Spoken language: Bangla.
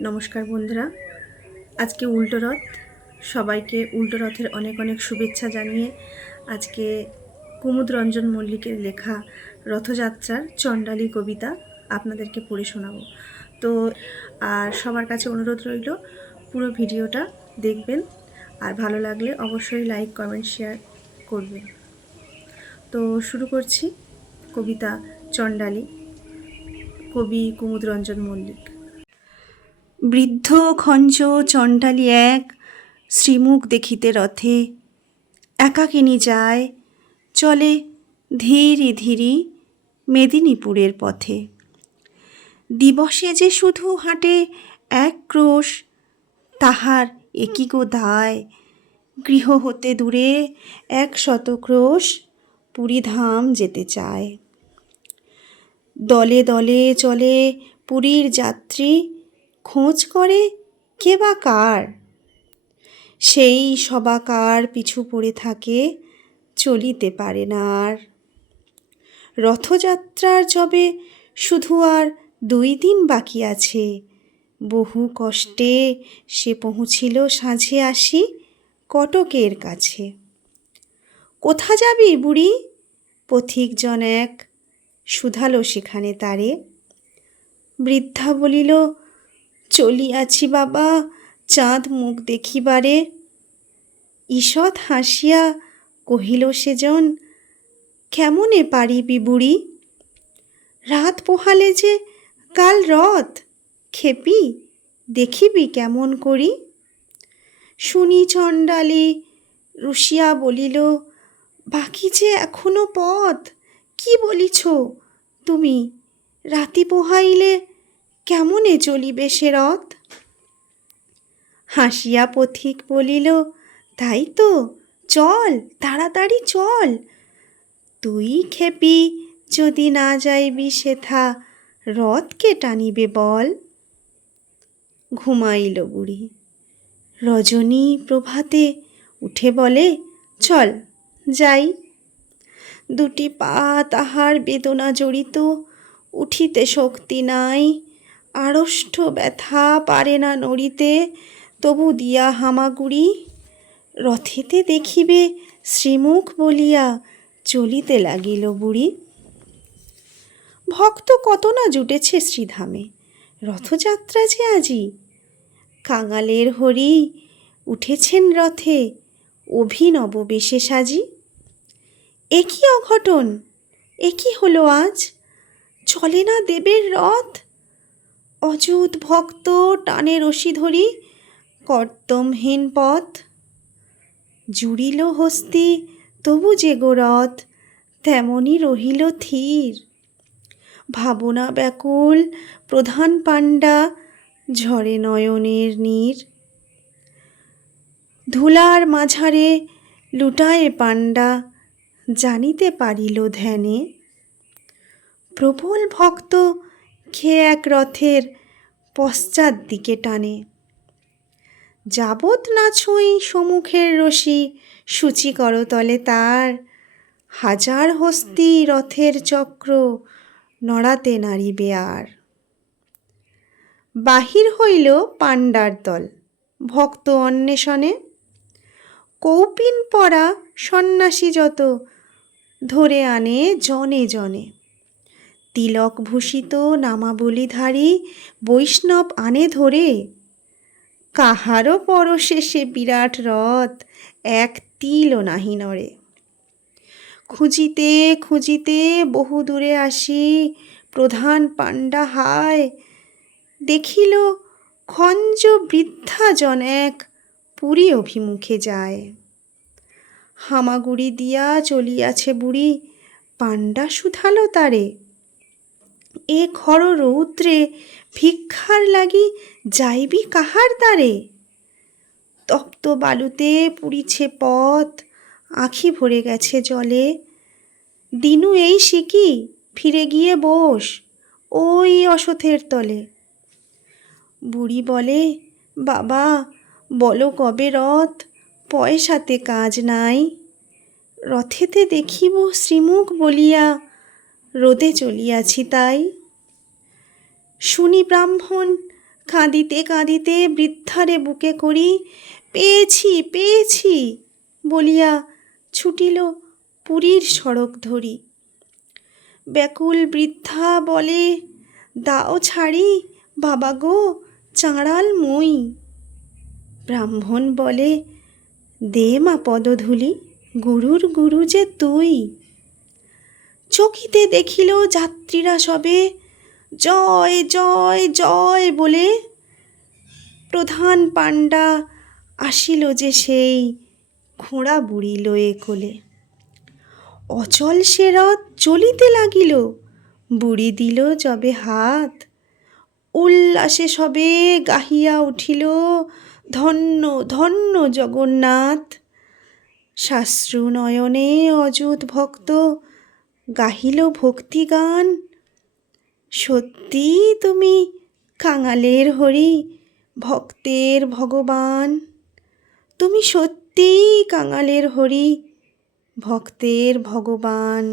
নমস্কার বন্ধুরা, আজকে উল্টো রথ। সবাইকে উল্টো রথের অনেক অনেক শুভেচ্ছা জানিয়ে আজকে কুমুদ রঞ্জন মল্লিকের লেখা রথযাত্রার চণ্ডালী কবিতা আপনাদেরকে পড়ে শোনাবো। তো আর সবার কাছে অনুরোধ রইল পুরো ভিডিওটা দেখবেন, আর ভালো লাগলে অবশ্যই লাইক কমেন্ট শেয়ার করবেন। তো শুরু করছি কবিতা চণ্ডালী, কবি কুমুদ রঞ্জন মল্লিক। বৃদ্ধ খঞ্জ চণ্ডালী এক শ্রীমুখ দেখিতে রথে, একাকিনী যায় চলে ধীরি ধীরি মেদিনীপুরের পথে। দিবসে যে শুধু হাঁটে এক ক্রোশ, তাহার একই গো দায়, গৃহ হতে দূরে 100 ক্রোশ পুরীধাম যেতে চায়। দলে দলে চলে পুরীর যাত্রী, খোঁজ করে কে বা কার, সেই সবাকার পিছু পড়ে থাকে, চলিতে পারে না আর। রথযাত্রার যবে শুধু আর 2 দিন বাকি আছে, বহু কষ্টে সে পৌঁছিল সাঁঝে আসি কটকের কাছে। কোথা যাবি বুড়ি, পথিকজন এক শুধালো সেখানে তারে। বৃদ্ধা বলিল, চলিয়াছি বাবা চাঁদ মুখ দেখিবারে। ঈষৎ হাসিয়া কহিল সেজন, কেমনে পারিবি বুড়ি, রাত পোহালে যে কাল রথ, খেপি দেখিবি কেমন করি। শুনি চণ্ডালী রুষিয়া বলিল, বাকি যে এখনো পথ, কি বলিছ তুমি, রাতি পোহাইলে কেমনে চলিবে সে রথ। হাসিয়া পথিক বলিল, তাই তো, চল তাড়াতাড়ি চল, তুই খেপি যদি না যাইবি সেথা, রথ কে টানিবে বল। ঘুমাইল বুড়ি। রজনী প্রভাতে উঠে বলে, চল যাই। 2টি পা তাহার বেদনা জড়িত, উঠিতে শক্তি নাই, আড়ষ্ট ব্যথা পারে না নড়িতে, তবু দিয়া হামাগুড়ি। রথেতে দেখিবে শ্রীমুখ বলিয়া চলিতে লাগিল বুড়ি। ভক্ত কত না জুটেছে শ্রীধামে, রথযাত্রা যে আজি। কাঙালের হরি উঠেছেন রথে, অভিনব বেশে সাজি। একই অঘটন, একই হলো আজ, চলে না দেবের রথ। অযুত ভক্ত টানে রশি ধরি, কর্দমহীন পথ। জুড়িল হস্তি তবু যে গো রথ, তেমনি রহিল থির। ভাবনা ব্যাকুল প্রধান পাণ্ডা, ঝরে নয়নের নীর। ধুলার মাঝারে লুটায়ে পাণ্ডা, জানিতে পারিল ধ্যানে। প্রবল ভক্ত খেয়ে এক রথের পশ্চাৎ দিকে টানে। যাবৎ না ছুঁই সম্মুখের রশি, সূচি করতলে তার, হাজার হস্তি রথের চক্র নড়াতে নারিবে আর। বাহির হইল পাণ্ডার দল ভক্ত অন্বেষণে, কৌপিন পরা সন্ন্যাসী যত, ধরে আনে জনে জনে। তিলক ভূষিত নামাবলীধারী বৈষ্ণব আনে ধরে, কাহারও পরশে সে বিরাট রথ, এক তিলও নাহি নড়ে। খুঁজিতে খুঁজিতে বহু দূরে আসি, প্রধান পাণ্ডা হায়, দেখিল খঞ্জ বৃদ্ধা জন এক পুরী অভিমুখে যায়। হামাগুড়ি দিয়া চলিয়াছে বুড়ি, পাণ্ডা শুধালো তারে। এ খর রৌদ্রে ভিক্ষার লাগি যাইবি কাহার দ্বারে। তপ্ত বালুতে পুড়িছে পথ, আঁখি ভরে গেছে জলে। দিনু এই সিকি ফিরে গিয়ে বস, ওই অশ্বত্থের তলে। বুড়ি বলে, বাবা বলো কবে রথ, পয়সাতে কাজ নাই। রথেতে দেখিব শ্রীমুখ বলিয়া, রোদে চলিয়াছি তাই। শুনি ব্রাহ্মণ কাঁদিতে কাঁদিতে বৃদ্ধারে বুকে করি, পেয়েছি পেয়েছি বলিয়া ছুটিল পুরীর সড়ক ধরি। ব্যাকুল বৃদ্ধা বলে, দাও ছাড়ি বাবা গো, চাঁড়াল মই। ব্রাহ্মণ বলে, দে মা পদধূলি, গুরুর গুরু যে তুই। চকিতে দেখিল যাত্রীরা সবে, জয় জয় জয় বলে। প্রধান পাণ্ডা আসিল যে সেই, ঘোড়া বুড়ি লয়ে কোলে। অচল সে রথ চলিতে লাগিল, বুড়ি দিল যবে হাত। উল্লাসে সবে গাহিয়া উঠিল, ধন্য ধন্য জগন্নাথ। শাশ্রু নয়নে অযুত ভক্ত গাহিল ভক্তিগান। সত্যি তুমি কাঙালের হরি, ভক্তের ভগবান। তুমি সত্যিই কাঙালের হরি, ভক্তের ভগবান।